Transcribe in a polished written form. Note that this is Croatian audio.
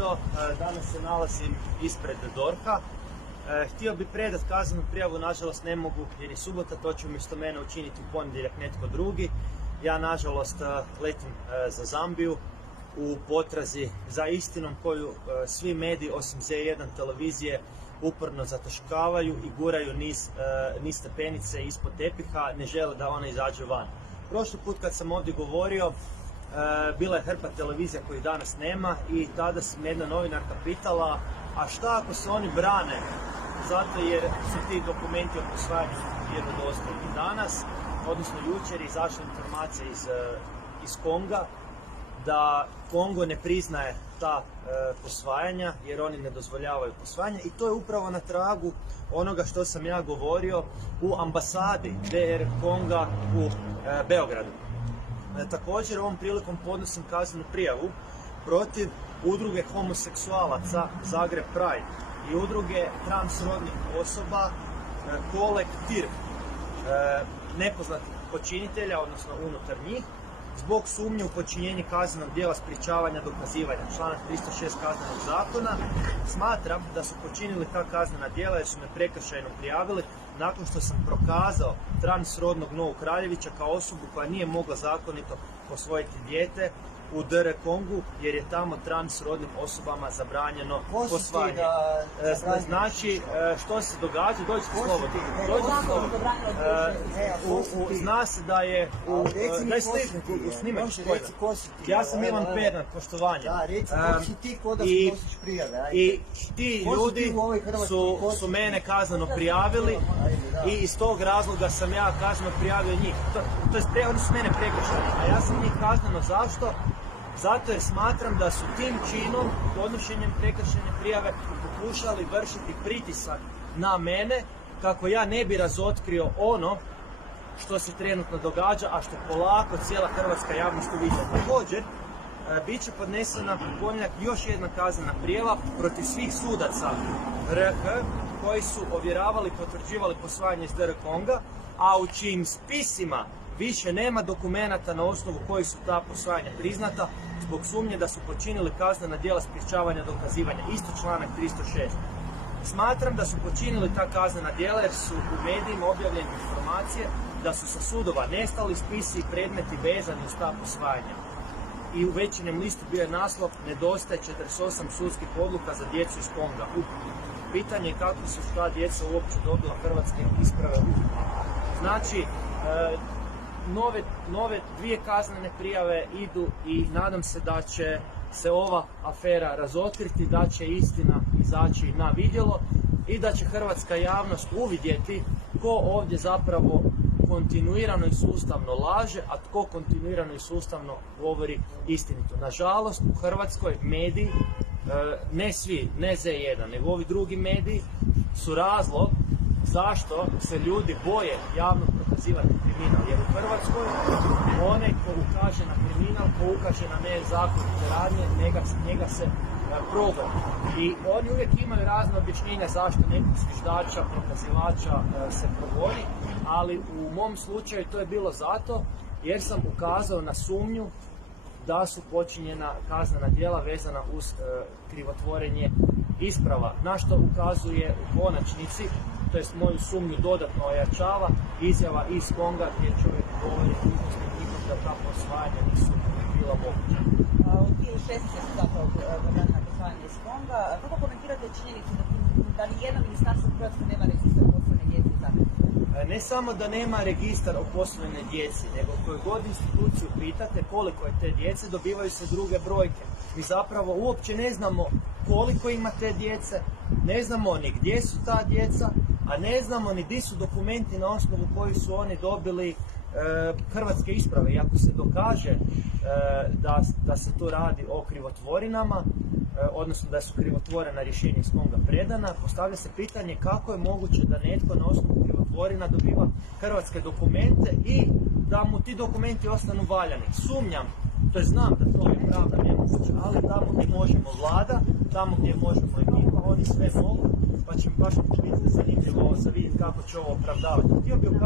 gospodo, danas se nalazim ispred DORH-a. Htio bi predati kaznenu prijavu, nažalost ne mogu jer je subota, to će umjesto mene učiniti u ponedjeljak netko drugi. Ja nažalost letim za Zambiju u potrazi za istinom koju svi mediji osim Z1 televizije uporno zataškavaju i guraju niz stepenice ispod tepiha, ne žele da ona izađe van. Prošli put kad sam ovdje govorio, bila je hrpa televizija koju danas nema i tada me jedna novinarka pitala, a šta ako se oni brane zato jer su ti dokumenti o posvajanju vjerodostojni. Danas, odnosno jučer, je izašla informacija iz Konga da Kongo ne priznaje ta posvajanja jer oni ne dozvoljavaju posvajanja i to je upravo na tragu onoga što sam ja govorio u ambasadi DR Konga u Beogradu. Također ovom prilikom podnosim kaznenu prijavu protiv udruge homoseksualaca Zagreb Pride i udruge transrodnih osoba Kolektiv nepoznatih počinitelja, odnosno unutar njih, zbog sumnje u počinjenje kaznenog djela sprječavanja dokazivanja, članak 306 Kaznenog zakona. Smatram da su počinili ta kaznena djela jer su me prekršajno prijavili nakon što sam prokazao transrodnog Novu Kraljevića kao osobu koja nije mogla zakonito posvojiti dijete u DR Kongu jer je tamo transrodnim osobama zabranjeno posvajanje. Znači, što se događa, dođite slobodno. Zna se da je ja sam Ivan Pernar, poštovanje. I ti ljudi su mene kazneno prijavili i iz tog razloga sam ja kazneno prijavio njih. Oni su mene prekršali, a ja sam njih kazneno. Zašto? Zato jer smatram da su tim činom, podnošenjem prekršajne prijave, pokušali vršiti pritisak na mene kako ja ne bi razotkrio ono što se trenutno događa, a što polako cijela hrvatska javnost uviđa. Također, bit će podnesena u ponedjeljak još jedna kaznena prijava protiv svih sudaca RH koji su ovjeravali i potvrđivali posvajanje iz DR Konga, a u čijim spisima više nema dokumenata na osnovu kojih su ta posvajanja priznata zbog sumnje da su počinili kaznena djela sprječavanja dokazivanja, isto članak 306. Smatram da su počinili ta kaznena djela jer su u medijima objavljene informacije da su sa sudova nestali spisi i predmeti vezani uz ta posvajanja. I u Večernjem listu bio je naslov nedostaje 48 sudskih odluka za djecu iz Konga. Pitanje je kako su ta djeca uopće dobila hrvatske isprave. Znači, nove dvije kaznene prijave idu i nadam se da će se ova afera razotkriti, da će istina izaći na vidjelo i da će hrvatska javnost uvidjeti tko ovdje zapravo kontinuirano i sustavno laže, a tko kontinuirano i sustavno govori istinito. Nažalost, u Hrvatskoj mediji, ne svi, ne Z1, nego ovi drugi mediji su razlog zašto se ljudi boje javno prokazivati kriminal, jer u Hrvatskoj onaj ko ukaže na kriminal, ko ukaže na nezakonite radnje, njega se progoni. I oni uvijek imaju razne objašnjenja zašto nekog zviždača, prokazivača se progoni, ali u mom slučaju to je bilo zato jer sam ukazao na sumnju da su počinjena kaznena djela vezana uz krivotvorenje isprava, na što ukazuje u konačnici, to jest moju sumnju dodatno ojačava izjava iz Konga gdje čovjek govori da ta posvajanja nisu bila moguća. U 2016. su zapravo zabranjena posvajanja iz Konga. Kako komentirate činjenicu da nijedno ministarstvo u Hrvatskoj nema registar posvojene djece za? Ne samo da nema registar o posvojenoj djeci, nego koju god instituciju pitate koliko je te djece, dobivaju se druge brojke. Mi zapravo uopće ne znamo koliko ima te djece, ne znamo ni gdje su ta djeca, a ne znamo ni gdje su dokumenti na osnovu koji su oni dobili hrvatske isprave. I ako se dokaže da se tu radi o krivotvorinama, odnosno da su krivotvorena rješenja iz Konga predana, postavlja se pitanje kako je moguće da netko na osnovu krivotvorina dobiva hrvatske dokumente i da mu ti dokumenti ostanu valjani. Sumnjam, to je znam da to je pravda nemoguće, ali tamo gdje možemo vlada, tamo gdje možemo i mi, oni sve mogu, pa će mi baš biti zanimljivo za vidjeti kako će ovo opravdavati. Htio bih ukazati